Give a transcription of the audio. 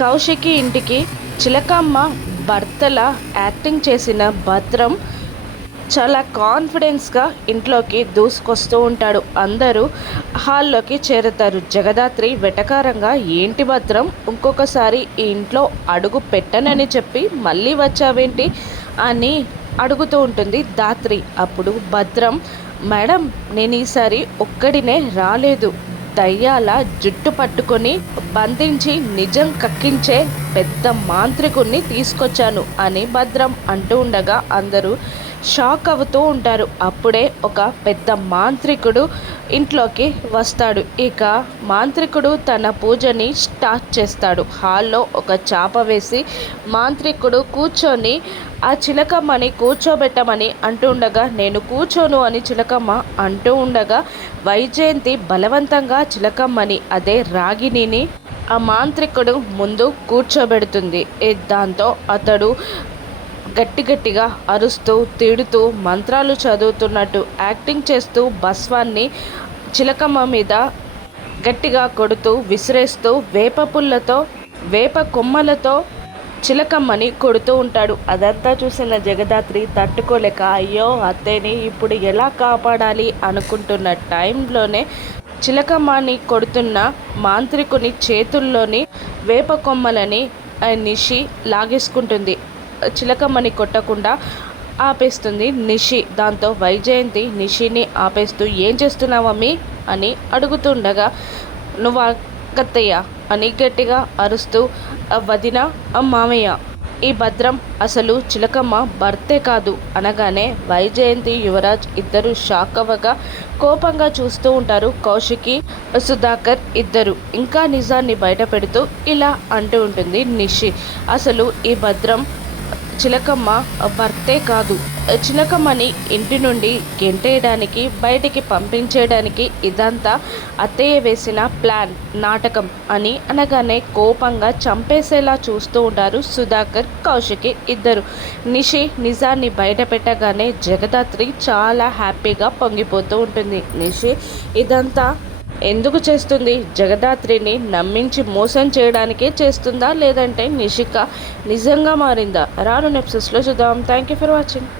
కౌశికి ఇంటికి చిలకమ్మ భర్తలా యాక్టింగ్ చేసిన భద్రం చాలా కాన్ఫిడెన్స్గా ఇంట్లోకి దూసుకొస్తూ ఉంటాడు. అందరూ హాల్లోకి చేరుతారు. జగదాత్రి వెటకారంగా, ఏంటి భద్రం, ఇంకొకసారి ఈ ఇంట్లో అడుగు పెట్టనని చెప్పి మళ్ళీ వచ్చావేంటి అని అడుగుతూ ఉంటుంది ధాత్రి. అప్పుడు భద్రం, మేడం, నేను ఈసారి ఒక్కడినే రాలేదు, దయ్యాల జుట్టు పట్టుకొని బంధించి నిజం కక్కించే పెద్ద మాంత్రికుణ్ణి తీసుకొచ్చాను అని భద్రం అంటూ ఉండగా అందరూ షాక్ అవుతూ ఉంటారు. అప్పుడే ఒక పెద్ద మాంత్రికుడు ఇంట్లోకి వస్తాడు. ఇక మాంత్రికుడు తన పూజని స్టార్ట్ చేస్తాడు. హాల్లో ఒక చాప వేసి మాంత్రికుడు కూర్చొని ఆ చిలకమ్మని కూర్చోబెట్టమని అంటూ ఉండగా, నేను కూర్చోను అని చిలకమ్మ అంటూ ఉండగా వైజయంతి బలవంతంగా చిలకమ్మని, అదే రాగిణిని ఆ మాంత్రికుడు ముందు కూర్చోబెడుతుంది. దాంతో అతడు గట్టిగా అరుస్తూ తిడుతూ మంత్రాలు చదువుతున్నట్టు యాక్టింగ్ చేస్తూ భస్వాన్ని చిలకమ్మ మీద గట్టిగా కొడుతూ విసిరేస్తూ వేప కొమ్మలతో చిలకమ్మని కొడుతూ ఉంటాడు. అదంతా చూసిన జగదాత్రి తట్టుకోలేక, అయ్యో అత్తేని ఇప్పుడు ఎలా కాపాడాలి అనుకుంటున్న టైంలోనే చిలకమ్మని కొడుతున్న మాంత్రికుని చేతుల్లోని వేప కొమ్మలని నిషి లాగేసుకుంటుంది. చిలకమ్మని కొట్టకుండా ఆపేస్తుంది నిషి. దాంతో వైజయంతి నిషిని ఆపేస్తూ, ఏం చేస్తున్నావమ్మి అని అడుగుతుండగా, నువ్వు కత్తయ్య అని గట్టిగా అరుస్తూ, వదిన, మామయ్య, ఈ భద్రం అసలు చిలకమ్మ భర్తే కాదు అనగానే వైజయంతి యువరాజ్ ఇద్దరు షాక్ అవ్వగా కోపంగా చూస్తూ ఉంటారు. కౌశికి, సుధాకర్ ఇద్దరు ఇంకా నిజాన్ని బయట పెడుతూ ఇలా అంటూ ఉంటుంది నిషి, అసలు ఈ భద్రం చిలకమ్మ భర్తే కాదు, చిలకమ్మని ఇంటి నుండి గెంటేయడానికి, బయటికి పంపించేయడానికి ఇదంతా అత్తయ్య వేసిన ప్లాన్, నాటకం అని అనగానే కోపంగా చంపేసేలా చూస్తూ ఉంటారు సుధాకర్, కౌశికి ఇద్దరు. నిషి నిజాన్ని బయట పెట్టగానే జగదాత్రి చాలా హ్యాపీగా పొంగిపోతూ ఉంటుంది. నిషి ఇదంతా ఎందుకు చేస్తుంది? జగదాత్రిని నమ్మించి మోసం చేయడానికే చేస్తుందా, లేదంటే నిషిక నిజంగా మారిందా? రాను ఎపిసోడ్స్లో చూద్దాం. Thank you for watching.